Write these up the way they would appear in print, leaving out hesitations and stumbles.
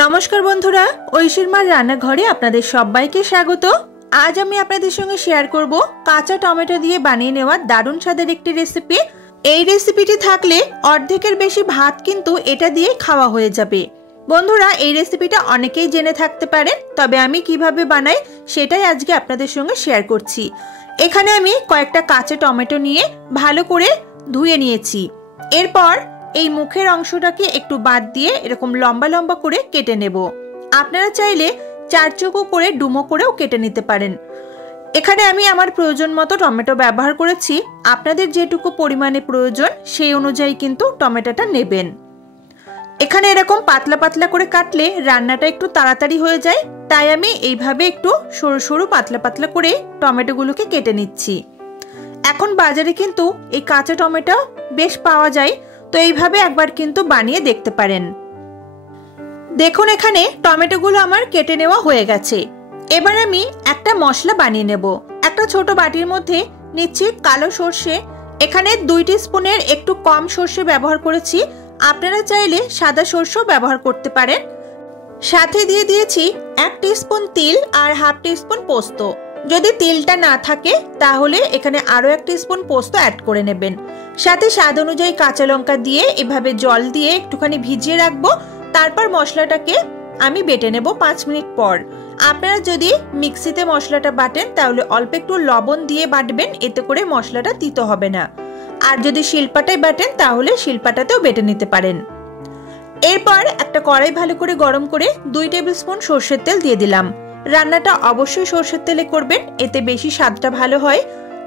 नमस्कार बंधुरा ঐশীর মার রান্নাঘরে আপনাদের সবাইকে স্বাগত। আজ আমি আপনাদের সঙ্গে শেয়ার করব কাঁচা টমেটো দিয়ে বানিয়ে নেওয়া দারুণ স্বাদের একটি রেসিপি। এই রেসিপিটি থাকলে অর্ধেকের বেশি ভাত কিন্তু এটা দিয়ে খাওয়া হয়ে যাবে। বন্ধুরা এই রেসিপিটা অনেকেই জেনে থাকতে পারেন, তবে আমি কিভাবে বানাই সেটাই আজকে আপনাদের সঙ্গে শেয়ার করছি। এখানে আমি কয়েকটা কাঁচা টমেটো নিয়ে ভালো করে ধুয়ে নিয়েছি। এরপর এই মুখের অংশটাকে একটু বাদ দিয়ে এরকম লম্বা লম্বা করে কেটে নেব। আপনারা চাইলে চারচোখো করে ডুমো করেও কেটে নিতে পারেন। এখানে আমি আমার প্রয়োজন মতো টমেটো ব্যবহার করেছি। আপনাদের যেটুকু পরিমাণে প্রয়োজন সেই অনুযায়ী কিন্তু টমেটোটা নেবেন। এখানে এরকম পাতলা পাতলা করে কাটলে রান্নাটা একটু তাড়াতাড়ি হয়ে যায়, তাই আমি এইভাবে একটু সরু সরু পাতলা পাতলা করে টমেটোগুলোকে কেটে নিচ্ছি। এখন বাজারে কিন্তু এই কাঁচা টমেটো বেশ পাওয়া যায়, তো এইভাবে একবার কিন্তু বানিয়ে দেখতে পারেন। দেখুন এখানে টমেটোগুলো আমার কেটে নেওয়া হয়ে গেছে। এবার আমি একটা মশলা বানিয়ে নেব। একটা ছোট বাটির মধ্যে নিচ্ছি কালো সর্ষে। এখানে 2 টিস্পুনের একটু কম সর্ষে ব্যবহার করেছি। আপনারা চাইলে সাদা সর্ষেও ব্যবহার করতে পারেন। সাথে দিয়ে দিয়েছি 1 টিস্পুন তিল আর হাফ টিস্পুন পোস্ত। যদি তিলটা না থাকে তাহলে এখানে আরো 1 টিস্পুন পোস্ত অ্যাড করে নেবেন। সাথে স্বাদ অনুযায়ী কাঁচা লঙ্কা দিয়ে এভাবে জল দিয়ে একটুখানি ভিজিয়ে রাখবো। তারপর মশলাটাকে আমি বেটে নেব 5 মিনিট পর। আপনারা যদি মিক্সিতে মশলাটা বাটেন তাহলে অল্প একটু লবণ দিয়ে বাটবেন, এতে করে মশলাটা তিতো হবে না। আর যদি শিলপাটায় বাটেন তাহলে শিলপাটাতেও বেটে নিতে পারেন। এরপর একটা কড়াই ভালো করে গরম করে 2 টেবিল স্পুন সরষের তেল দিয়ে দিলাম। রান্নাটা অবশ্যই সরষের তেলে করবেন, এতে বেশি স্বাদটা ভালো হয়।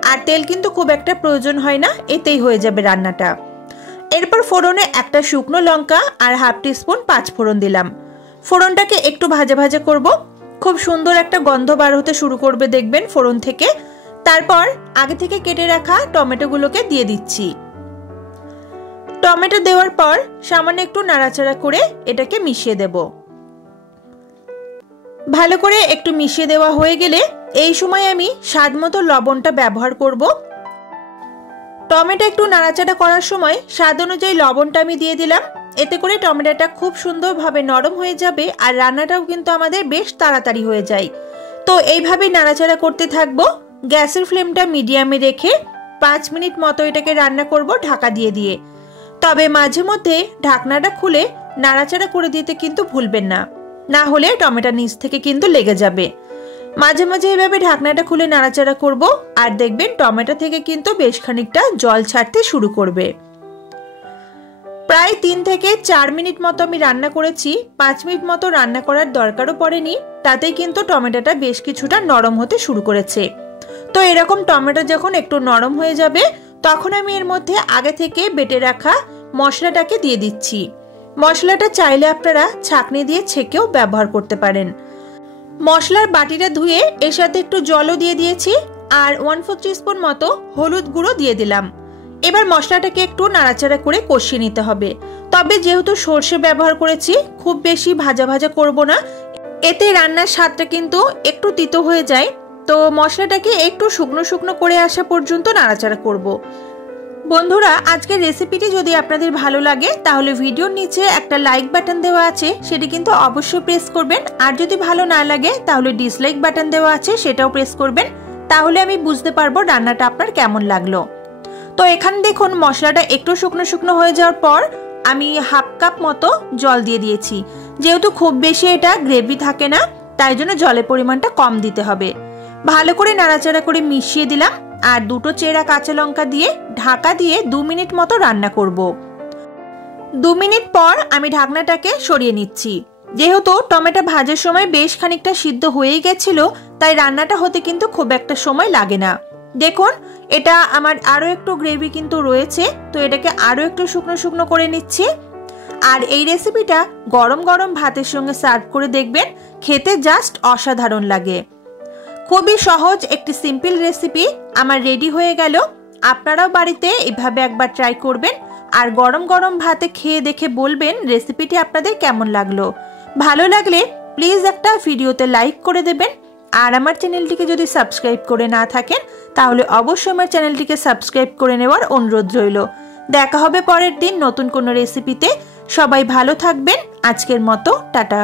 আর তেল কিন্তু খুব একটা প্রয়োজন হয় না, এতেই হয়ে যাবে রান্নাটা। এরপর ফোড়নে একটা শুকনো লঙ্কা আর হাফ টিস্পুন 5 ফোড়ন দিলাম। ফোড়নটাকে একটু ভাজা ভাজা করব। খুব সুন্দর একটা গন্ধ বার হতে শুরু করবে দেখবেন ফোড়ন থেকে। তারপর আগে থেকে কেটে রাখা টমেটোগুলোকে দিয়ে দিচ্ছি। টমেটো দেওয়ার পর সামান্য একটু নাড়াচাড়া করে এটাকে মিশিয়ে দেব। ভালো করে একটু মিশিয়ে দেওয়া হয়ে গেলে এই সময় আমি স্বাদমতো লবণটা ব্যবহার করব। টমেটো একটু নাড়াচাড়া করার সময় স্বাদ অনুযায়ী লবণটা আমি দিয়ে দিলাম। এতে করে টমেটোটা খুব সুন্দরভাবে নরম হয়ে যাবে আর রান্নাটাও কিন্তু আমাদের বেশ তাড়াতাড়ি হয়ে যায়। তো এইভাবে নাড়াচাড়া করতে থাকবো। গ্যাসের ফ্লেমটা মিডিয়ামে রেখে 5 মিনিট মতো এটাকে রান্না করব ঢাকা দিয়ে দিয়ে। তবে মাঝে মধ্যে ঢাকনাটা খুলে নাড়াচাড়া করে দিতে কিন্তু ভুলবেন না, না হলে টমেটো নিচ থেকে কিন্তু লেগে যাবে। মাঝে মাঝে এভাবে ঢাকনাটা খুলে নাড়াচাড়া করব আর দেখবেন টমেটো থেকে কিন্তু বেশ খানিকটা জল ছাড়তে শুরু করবে। প্রায় 3 থেকে 4 মিনিট মতো আমি রান্না করেছি। 5 মিনিট মতো রান্না করার দরকারও পড়েনি, তাতেই কিন্তু টমেটোটা বেশ কিছুটা নরম হতে শুরু করেছে। তো এরকম টমেটো যখন একটু নরম হয়ে যাবে তখন আমি এর মধ্যে আগে থেকে বেটে রাখা মশলাটাকে দিয়ে দিচ্ছি। মশলাটা চাইলে আপনারা ছাঁকনি দিয়ে ছেঁকেও ব্যবহার করতে পারেন। মশলার বাটিটা ধুয়ে এর সাথে একটু জলও দিয়ে দিয়েছি আর 1/4 টিস্পুন মতো হলুদ গুঁড়ো দিয়ে দিলাম। এবার মশলাটাকে একটু নাড়াচাড়া করে কষিয়ে নিতে হবে। তবে যেহেতু সর্ষে ব্যবহার করেছি খুব বেশি ভাজা ভাজা করব না, এতে রান্নার স্বাদটা কিন্তু একটু তিতো হয়ে যায়। তো মশলাটাকে একটু শুকনো শুকনো করে আসা পর্যন্ত নাড়াচাড়া করব। বন্ধুরা আজকের রেসিপিটি যদি আপনাদের ভালো লাগে তাহলে ভিডিওর নিচে একটা লাইক বাটন দেওয়া আছে, সেটি কিন্তু অবশ্যই প্রেস করবেন। আর যদি ভালো না লাগে তাহলে ডিসলাইক বাটন দেওয়া আছে, সেটাও প্রেস করবেন। তাহলে আমি বুঝতে পারবো রান্নাটা আপনার কেমন লাগলো। তো এখানে দেখুন মশলাটা একটু শুকনো শুকনো হয়ে যাওয়ার পর আমি হাফ কাপ মতো জল দিয়ে দিয়েছি। যেহেতু খুব বেশি এটা গ্রেভি থাকে না, তাই জন্য জলের পরিমাণটা কম দিতে হবে। ভালো করে নাড়াচাড়া করে মিশিয়ে দিলাম আর 2টো চেরা কাঁচা লঙ্কা দিয়ে ঢাকা দিয়ে 2 মিনিট মতো রান্না করব। 2 মিনিট পর আমি ঢাকনাটাকে সরিয়ে নিচ্ছি। যেহেতু টমেটো ভাজার সময় বেশ খানিকটা সিদ্ধ হয়েই গেছিল, তাই রান্নাটা হতে কিন্তু খুব একটা সময় লাগে না। দেখুন এটা আমার আরো একটু গ্রেভি কিন্তু রয়েছে, তো এটাকে আরো একটু শুকনো শুকনো করে নিচ্ছি। আর এই রেসিপিটা গরম গরম ভাতের সঙ্গে সার্ভ করে দেখবেন, খেতে জাস্ট অসাধারণ লাগে। খুবই সহজ একটি সিম্পল রেসিপি আমার রেডি হয়ে গেল। আপনারাও বাড়িতে এভাবে একবার ট্রাই করবেন আর গরম গরম ভাতে খেয়ে দেখে বলবেন রেসিপিটি আপনাদের কেমন লাগলো। ভালো লাগলে প্লিজ একটা ভিডিওতে লাইক করে দেবেন। আর আমার চ্যানেলটিকে যদি সাবস্ক্রাইব করে না থাকেন তাহলে অবশ্যই আমার চ্যানেলটিকে সাবস্ক্রাইব করে নেওয়ার অনুরোধ রইল। দেখা হবে পরের দিন নতুন কোনো রেসিপিতে। সবাই ভালো থাকবেন। আজকের মতো টাটা।